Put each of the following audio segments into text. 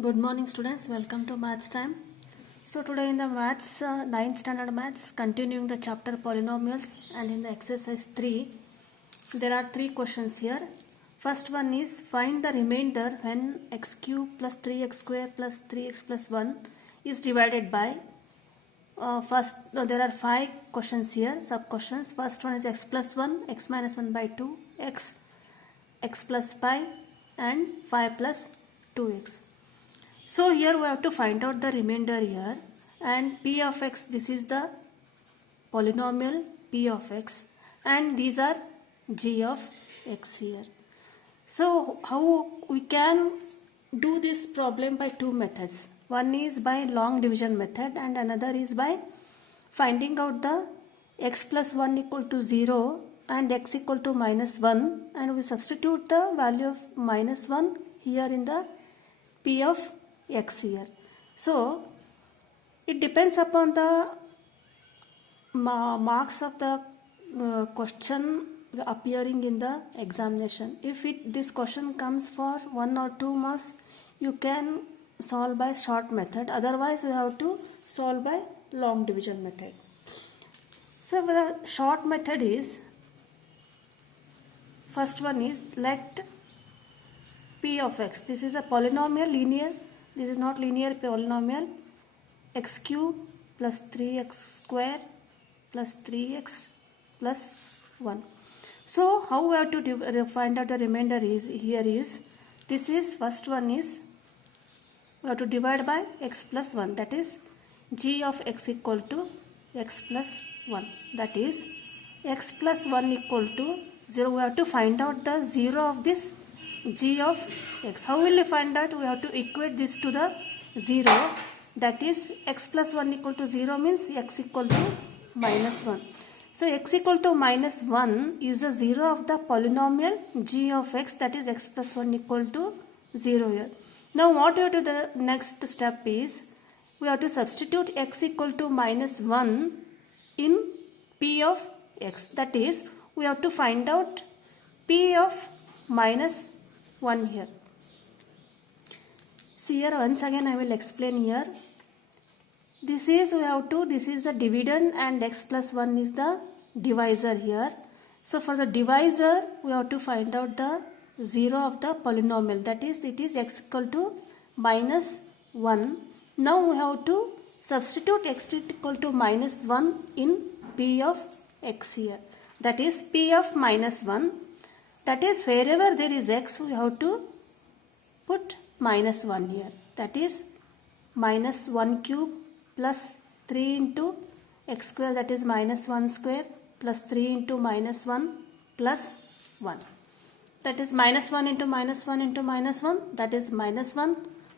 Good morning students, welcome to maths time. So today in the maths 9th standard maths, continuing the chapter polynomials, and in the exercise 3 there are 3 questions here. First one is find the remainder when x cube plus 3x square plus 3x plus 1 is divided by there are 5 questions here, sub questions. First one is x plus 1, x minus 1 by 2, x plus pi and 5 plus 2x. So here we have to find out the remainder here, and p of x, this is the polynomial p of x, and these are g of x here. So how we can do this problem by two methods. One is by long division method and another is by finding out the x plus 1 equal to 0 and x equal to minus 1, and we substitute the value of minus 1 here in the p of x here. So it depends upon the marks of the question appearing in the examination. If this question comes for 1 or 2 marks, you can solve by short method, otherwise you have to solve by long division method. So the short method is, first one is, let p of x, this is a polynomial linear, this is not linear polynomial, x cube plus 3x square plus 3x plus 1. So how we have to find out the remainder is, here is, this is, first one is, we have to divide by x plus 1, that is g of x equal to x plus 1, that is x plus 1 equal to 0. We have to find out the 0 of this g of x. How will we find that? We have to equate this to the 0, that is x plus 1 equal to 0 means x equal to minus 1. So x equal to minus 1 is the 0 of the polynomial g of x, that is x plus 1 equal to 0 here. Now what we have to do, the next step is, we have to substitute x equal to minus 1 in p of x, that is we have to find out p of minus 1 here. See here, once again I will explain here. This is the dividend and x plus 1 is the divisor here. So for the divisor we have to find out the 0 of the polynomial, that is it is x equal to minus 1. Now we have to substitute x equal to minus 1 in p of x here, that is p of minus 1, that is wherever there is x we have to put minus 1 here, that is minus 1 cube plus 3 into x square, that is minus 1 square plus 3 into minus 1 plus 1, that is minus 1 into minus 1 into minus 1, that is minus 1,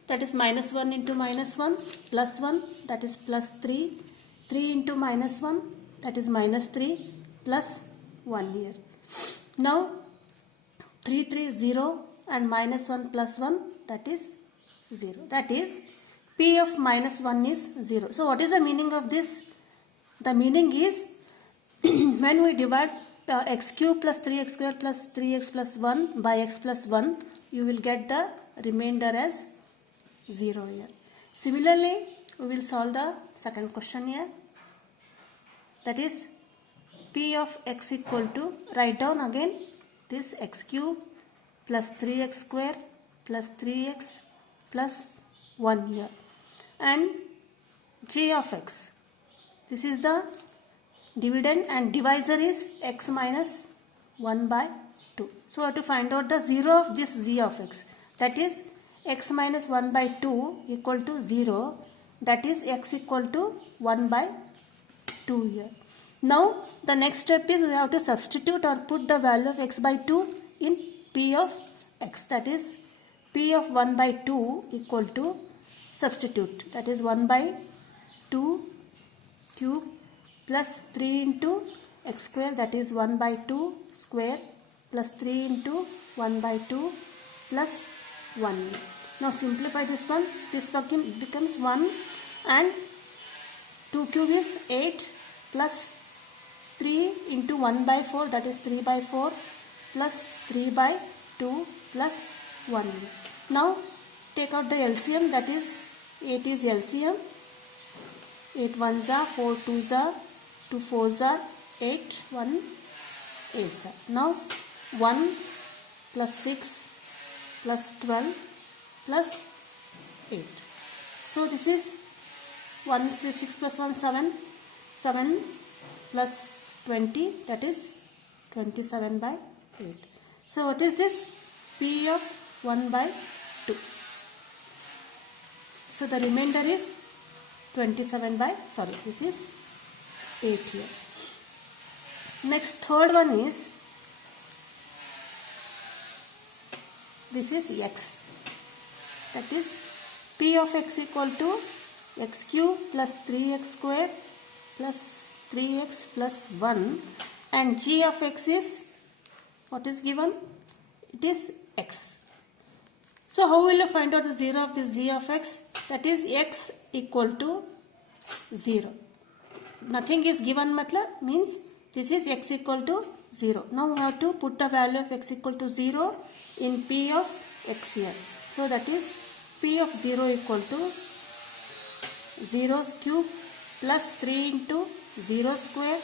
that is minus 1 into minus 1 plus 1, that is plus 3, 3 into minus 1, that is minus 3 plus 1 here. Now 3 3 0 and minus 1 plus 1, that is 0, that is p of minus 1 is 0. So what is the meaning of this? The meaning is when we divide x cube plus 3x square plus 3x plus 1 by x plus 1, you will get the remainder as 0 here. Similarly, we will solve the second question here, that is p of x equal to, write down again this x cube plus 3x square plus 3x plus 1 here, and g of x, this is the dividend and divisor is x minus 1 by 2. So we have to find out the 0 of this g of x, that is x minus 1 by 2 equal to 0, that is x equal to 1 by 2 here. Now the next step is we have to substitute or put the value of x by 2 in p of x, that is p of 1 by 2 equal to, substitute, that is 1 by 2 cube plus 3 into x square, that is 1 by 2 square plus 3 into 1 by 2 plus 1. Now simplify this one, this becomes 1 and 2 cube is 8 plus 3 into 1 by 4, that is 3 by 4 plus 3 by 2 plus 1. Now take out the LCM, that is 8 is LCM. 8 ones are, 4 twos are, 2 fours are, 8, 1 8s are. Now 1 plus 6 plus 12 plus 8. So this is 1 is 6 plus 1 7, 7 plus 20, that is 27 by 8. So what is this? P of 1 by 2. So the remainder is 27 by, this is 8 here. Next, third one is, this is x. That is P of x equal to x cube plus 3x square plus 3x plus 1, and g of x is, what is given? It is x. So how will you find out the 0 of this g of x? That is x equal to 0. Nothing is given, means this is x equal to 0. Now we have to put the value of x equal to 0 in P of x here. So that is P of 0 equal to 0 cube plus 3 into 0 square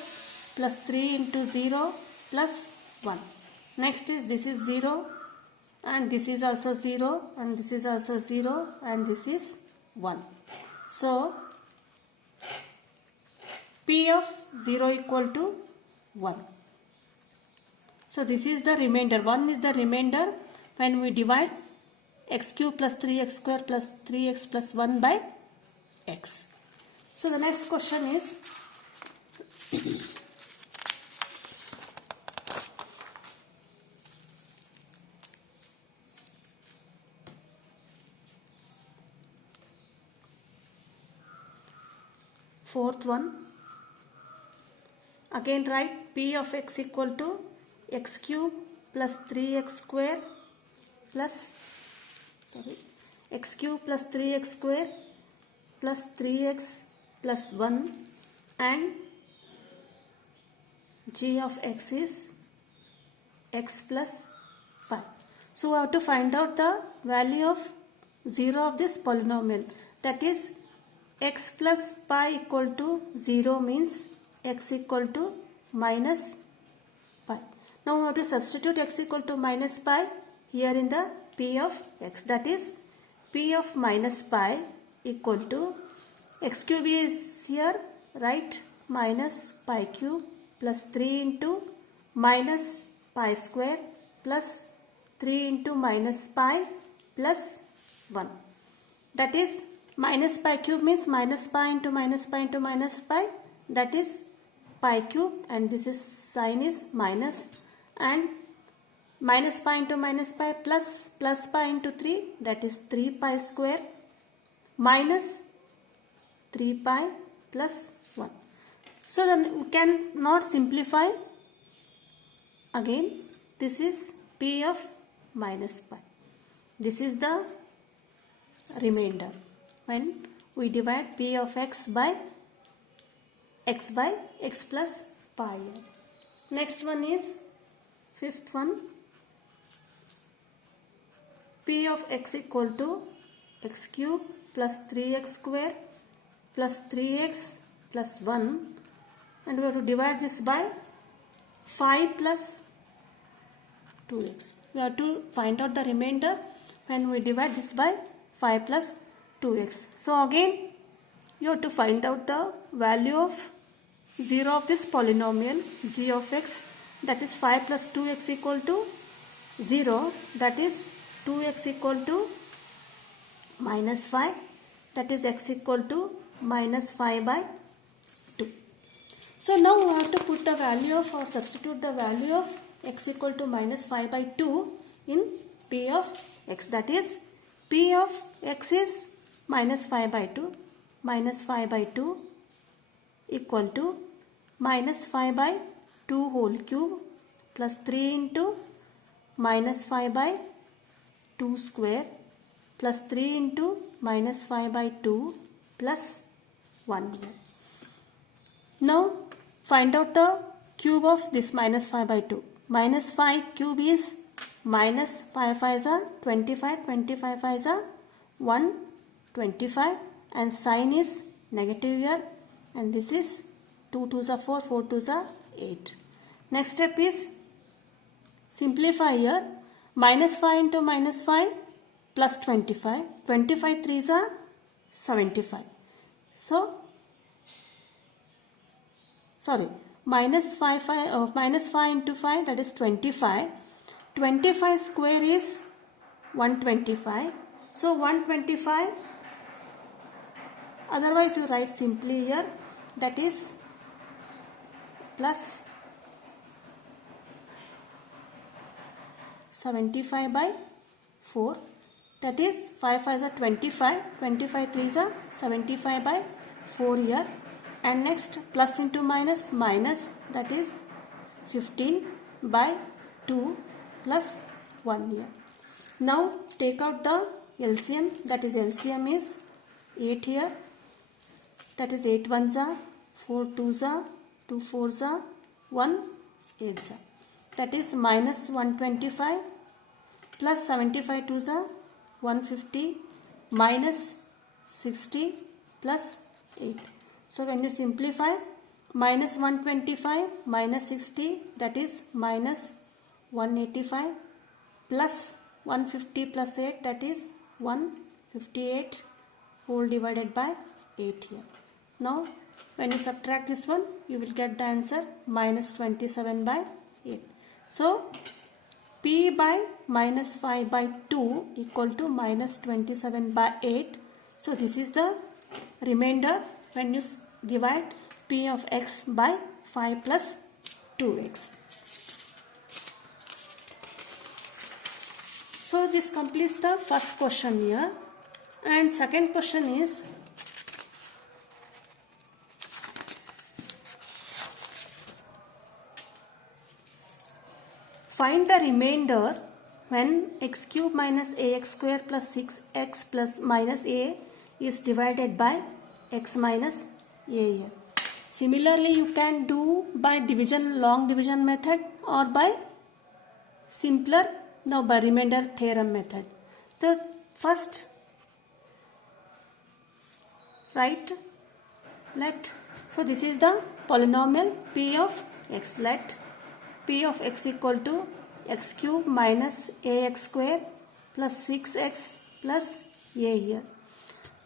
plus 3 into 0 plus 1. Next is, this is 0 and this is also 0 and this is also 0 and this is 1. So P of 0 equal to 1. So this is the remainder. 1 is the remainder when we divide x cube plus 3x square plus 3x plus 1 by x. So the next question is, fourth one. Again write P of x equal to x cube plus 3x square plus, x cube plus 3x square plus 3x plus 1, and g of x is x plus pi. So we have to find out the value of 0 of this polynomial. That is, x plus pi equal to 0 means x equal to minus pi. Now we have to substitute x equal to minus pi here in the P of x. That is, P of minus pi equal to x cube is here, right, minus pi cube plus 3 into minus pi square plus 3 into minus pi plus 1. That is, minus pi cube means minus pi into minus pi into minus pi, that is pi cube, and this is sign is minus, and minus pi into minus pi plus pi into 3, that is 3 pi square minus 3 pi plus 1. So then we can not simplify. Again, this is P of minus pi. This is the remainder when we divide P of x by x plus pi. Next one is fifth one. P of x equal to x cube plus 3x square plus 3x plus 1, and we have to divide this by 5 plus 2x. We have to find out the remainder when we divide this by 5 plus 2x. So again you have to find out the value of 0 of this polynomial g of x, that is 5 plus 2x equal to 0, that is 2x equal to minus 5, that is x equal to minus 5 by 2. So now we have to put the value of, or substitute the value of x equal to minus 5 by 2 in P of x. That is, P of x is minus 5 by 2. Minus 5 by 2 equal to minus 5 by 2 whole cube plus 3 into minus 5 by 2 square plus 3 into minus 5 by 2 plus 1. Now find out the cube of this minus 5 by 2. Minus 5 cube is minus 5 5s are 25, 25 5s are 125 and sign is negative here, and this is 2 2s are 4, 4 2s are 8. Next step is simplify here. Minus 5 into minus 5 plus 25. 25 3s are 75. So, sorry, minus 5 into 5, that is 25. 25 square is 125. So 125, otherwise you write simply here, that is plus 75 by 4, that is 5 5s are 25, 25 3s are 75 by 4 here, and next plus into minus, minus, that is 15 by 2 plus 1 here. Now take out the LCM, that is LCM is 8 here, that is 8 1s are, 4 2s are, 2 4s are, 1 8s are, that is minus 125 plus 75 2s are 150 minus 60 plus 8. So when you simplify, minus 125 minus 60, that is minus 185 plus 150 plus 8, that is 158 whole divided by 8 here. Now when you subtract this one, you will get the answer minus 27 by 8. So P by minus 5 by 2 equal to minus 27 by 8. So this is the remainder when you divide P of x by 5 plus 2x. So this completes the first question here, and second question is find the remainder when x cube minus ax square plus 6x plus minus a is divided by x minus a here. Similarly, you can do by division, long division method, or by simpler, now by remainder theorem method. So first write, so this is the polynomial P of x. Let P of x equal to x cube minus ax square plus 6x plus a here,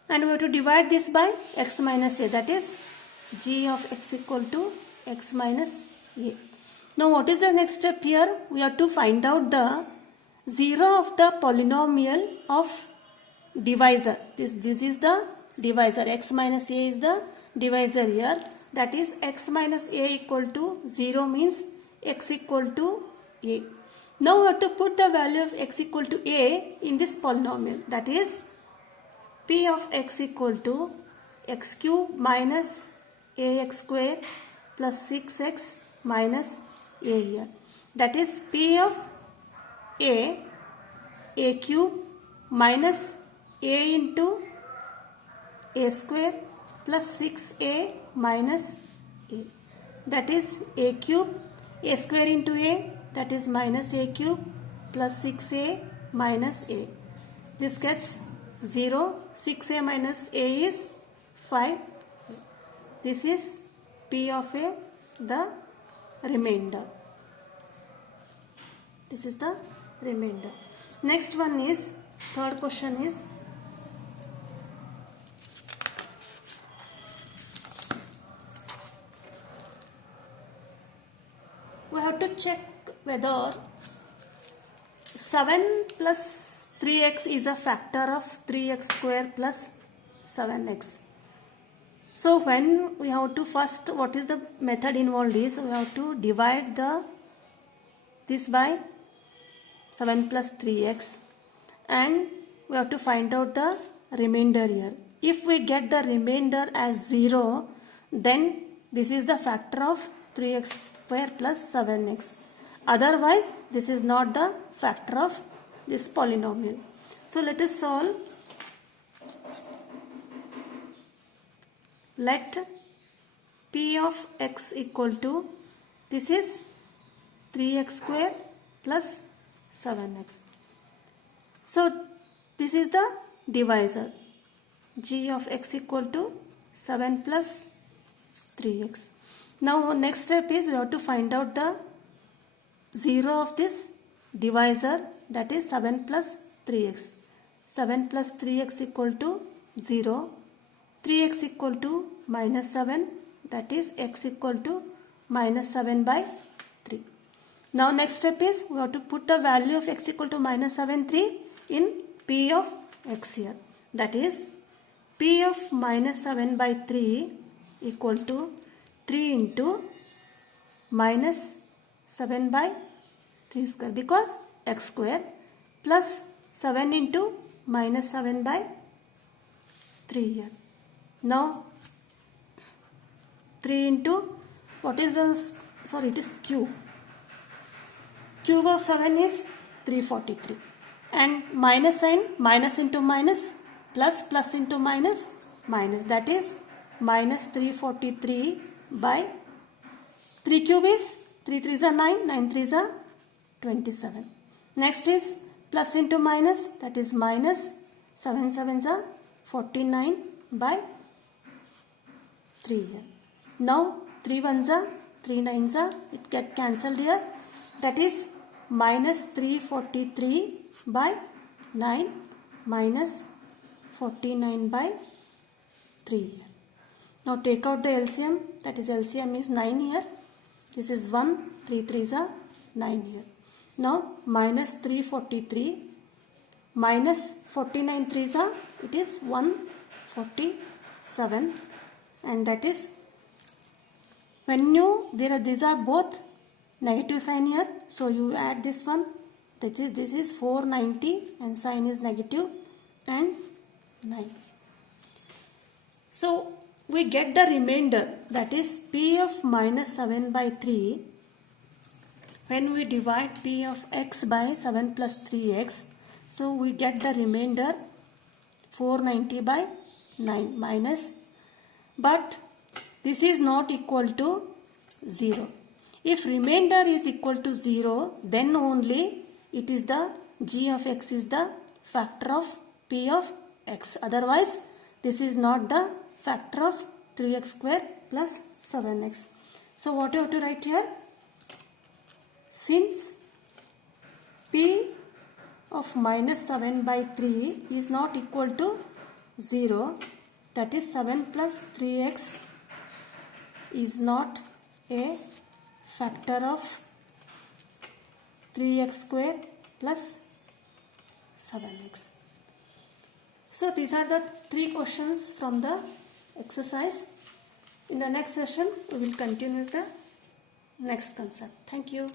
and we have to divide this by x minus a, that is g of x equal to x minus a. Now what is the next step here? We have to find out the 0 of the polynomial of divisor. This is the divisor, x minus a is the divisor here, that is x minus a equal to 0 means x equal to a. Now we have to put the value of x equal to a in this polynomial, that is P of x equal to x cube minus ax square plus 6x minus a here, that is P of a cube minus a into a square plus 6a minus a, that is a cube, a square into a, that is minus a cube plus 6a minus a. This gets 0, 6a minus a is 5. This is P of a, the remainder. This is the remainder. Next one is, third question is, we have to check whether 7 plus 3x is a factor of 3x square plus 7x. So when we have to first, what is the method involved is, we have to divide this by 7 plus 3x, and we have to find out the remainder here. If we get the remainder as 0, then this is the factor of 3x square plus 7x. Otherwise, this is not the factor of this polynomial. So let us solve. Let P of x equal to, this is 3x square plus 7x. So this is the divisor. G of x equal to 7 plus 3x. Now next step is we have to find out the 0 of this divisor, that is 7 plus 3x. 7 plus 3x equal to 0. 3x equal to minus 7, that is x equal to minus 7 by 3. Now next step is we have to put the value of x equal to minus 7, 3 in p of x here. That is p of minus 7 by 3 equal to 3 into minus 7 by 3 square, because x square, plus 7 into minus 7 by 3 here. Now 3 into what is this? Sorry, it is cube. Cube of 7 is 343. And minus sign, minus into minus, plus into minus, minus. That is minus 343 by 3 cube is 3 3s are 9, 9 3s are 27. Next is plus into minus, that is minus 7 7s are 49 by 3 here. Now 3 1s are 3 9s are, it get cancelled here. That is minus 343 by 9 minus 49 by 3 here. Now take out the LCM, that is LCM is 9 here. This is 1, 3 3s are 9 here. Now minus 343 minus 49 3s are, it is 147, and that is when these are both negative sign here, so you add this one, that is this is 490 and sign is negative and 9. So we get the remainder, that is p of minus 7 by 3. When we divide p of x by 7 plus 3x, so we get the remainder 490 by 9 minus, but this is not equal to 0. If remainder is equal to 0, then only it is the g of x is the factor of p of x. Otherwise, this is not the factor of 3x square plus 7x. So what you have to write here? Since p of minus 7 by 3 is not equal to 0, that is 7 plus 3x is not a factor of 3x square plus 7x. So these are the 3 questions from the exercise. In the next session, we will continue the next concept. Thank you.